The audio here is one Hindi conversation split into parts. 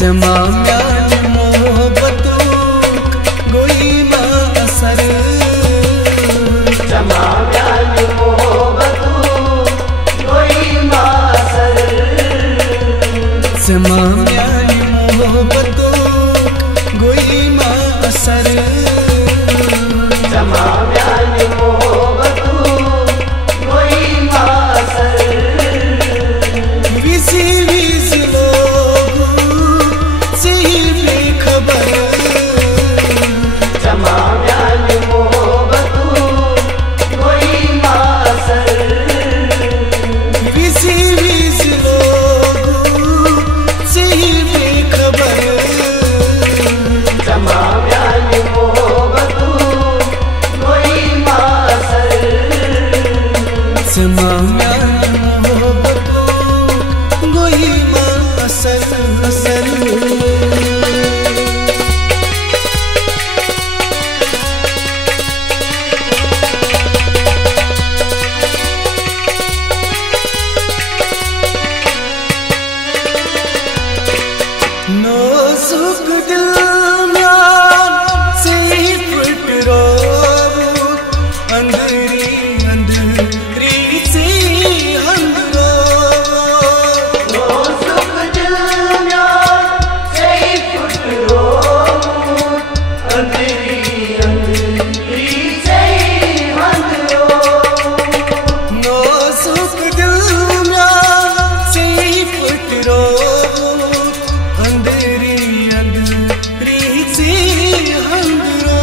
समा म्यान मोहब्बतों गोई मा असर समा म्यान मोहब्बतों गोई मा असर समा म्यान मोहब्बतों गोई मा असर समा म्यान मोहब्बतों गोई मा असर विसी समा म्यान मोहब्बतों गोई मा असर असर नाजुक दिल म्यान से फुटरो अंधेरी अंधेरी से अंधरो नाजुक दिल म्यान से फुटरो अंधेरी अंधेरी से अंधरो नाजुक दिल म्यान से फुटरो अंधेरी अंधेरी से अंधरो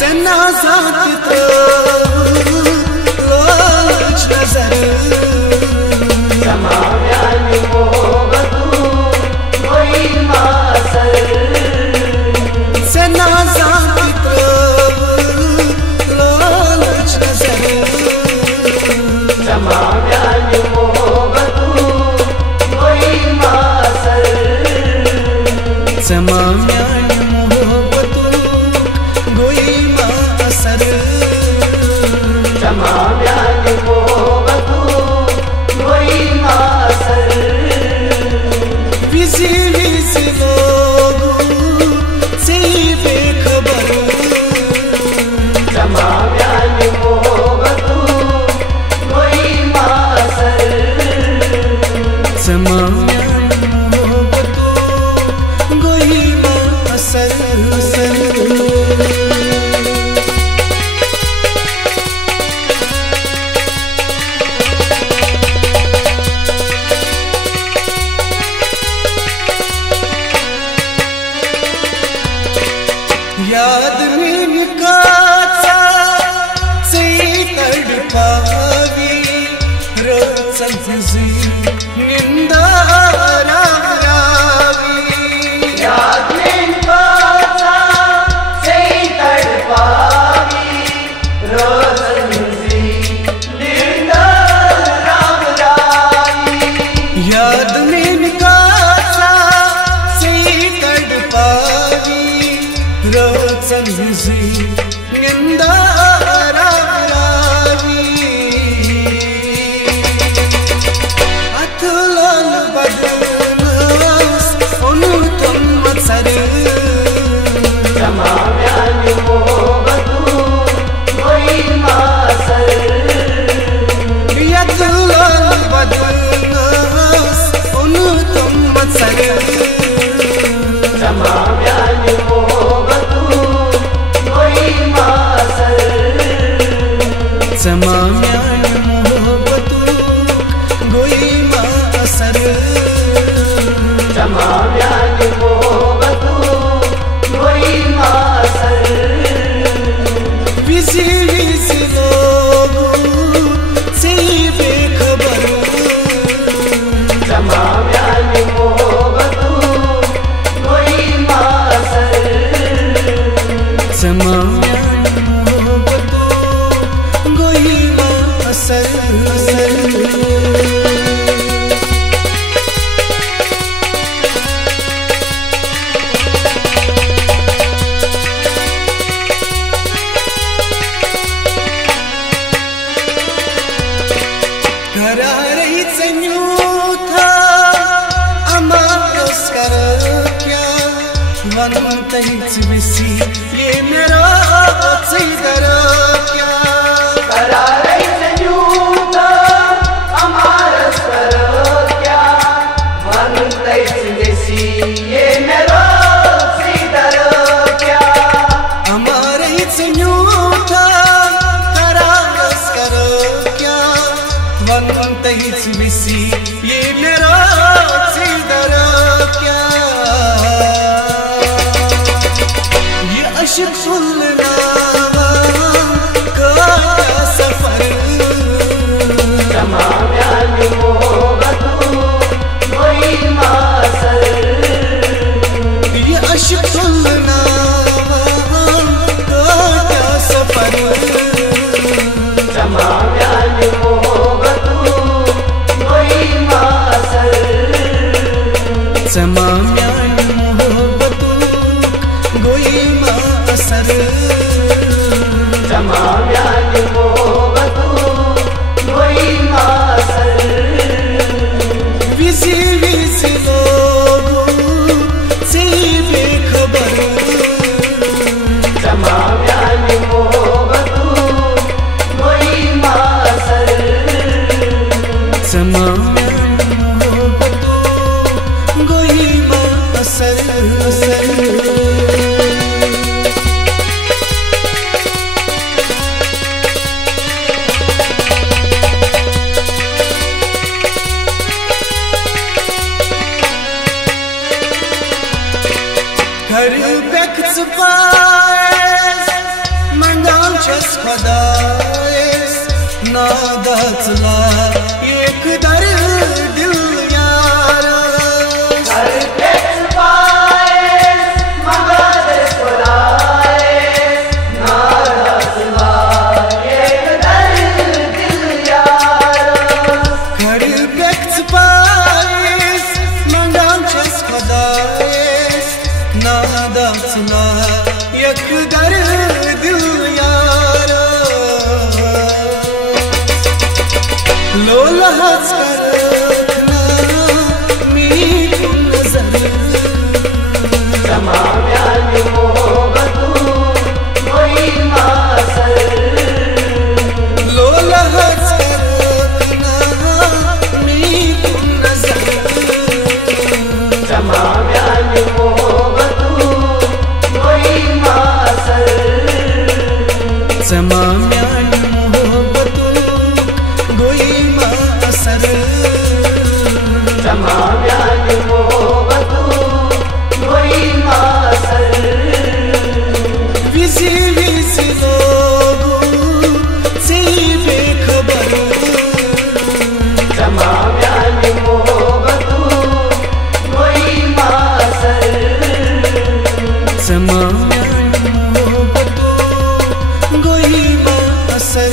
सना साथ लालच नजर समा म्यान मोहब्बतों गोई मा असर सना साथ लालच नजर समा म्यान मोहब्बतों गोई मा असर समा म्यान मोहब्बतों गोई मा असर समा म्यान मोहब्बतों गोई मा असर विसी विसी लोगों से बेखबर समा म्यान मोहब्बतों गोई मा असर समा म्यान मोहब्बतों गोई मा असर असर याद में निकासा से तड़पावी रोज संजी निंदा रावी याद में निकासा से तड़पावी रोज़ निंदा राम रावी याद में निकासा से तड़पावी रोज संजी निंदा रावी अतुलन बदनास उनु तुम सर समा म्यान मोहब्बतों गोई मा असर अतुलन बदनास उनु तुम सर समा म्यान मोहब्बतों गोई मा असर समा म्यान मोहब्बतों गोई मा असर समा म्यान मोहब्बतों गोई मा असर विसी विसी लोगों से बेखबर समा म्यान मोहब्बतों गोई मा असर समा म्यान मोहब्बतों गोई मा असर असर घरा रही संयू वन तहिच विसी ये मेरा दर क्या करारे संयूत अमारस कर क्या वन तहिच विसी ये मेरा दर क्या हमारे संयूत करारस कर क्या वन तहिच विसी ये मेरा दर क्या अशकुलना का सफर जमाव्यान मोहब्बतू कोई मासर ये अशकुलना का सफर जमाव्यान मोहब्बतू कोई मासर जमाव्यान मोहब्बतू कोई मासर जमाव्यान मोहब्बतू कोई मासर विसी विसी लोगों से बेखबर जमाव्यान मोहब्बतू कोई मासर जमाव्यान मोहब्बतू कोई मासर Her bekts baes mangal chas khadais nadatla ek dar dil yaar हर पेट पाए मगर खुदाए नारसला एक दर दिल यार Her bekts baes mangal chas khadais nadatla ek dar dil yaar lola has karna meetu nazar जमाव्यान मोहब्बतू कोई मासर लोला has karna meetu nazar जमाव्यान मोहब्बतू कोई मासर जमाव्यान मोहब्बतू कोई मासर जमाव्यान मोहब्बतू कोई मासर विसी विसी लोगों से बेखबर जमाव्यान मोहब्बतू कोई मासर जमाव्यान मोहब्बतू कोई मासर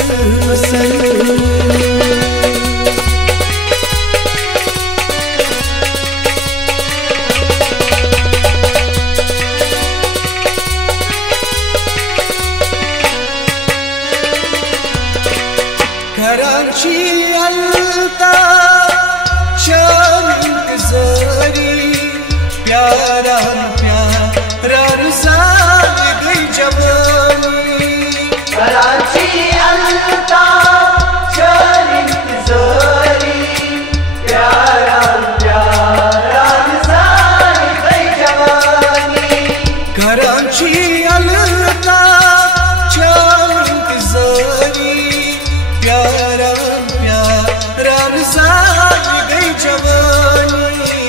कराची अलता शाम इंतज़ारी प्यारा प्यारा रुसा गई जवानी कराची अलता शहर इंतज़ारी प्यारा प्यारा निसार गई जवानी कराची अलता शाम इंतज़ारी प्यारा प्यारा रुसा गई जवानी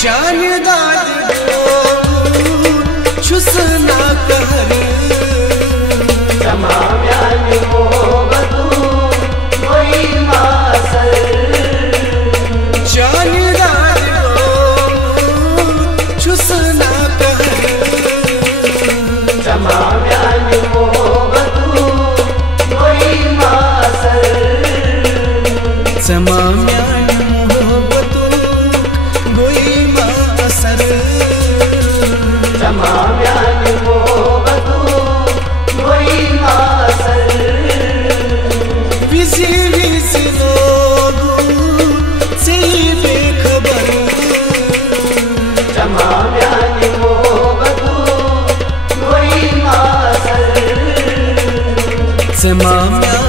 शानदार छुसना कहर जमाव्यान मोहब्बतू कोई मासर शानदार छुसना कहर जमाव्यान मोहब्बतू कोई मासर जमाव्यान मोहब्बतू कोई मासर जमाव्यान मोहब्बतू कोई मासर विसी विसी लोगों से बेखबर से माम्या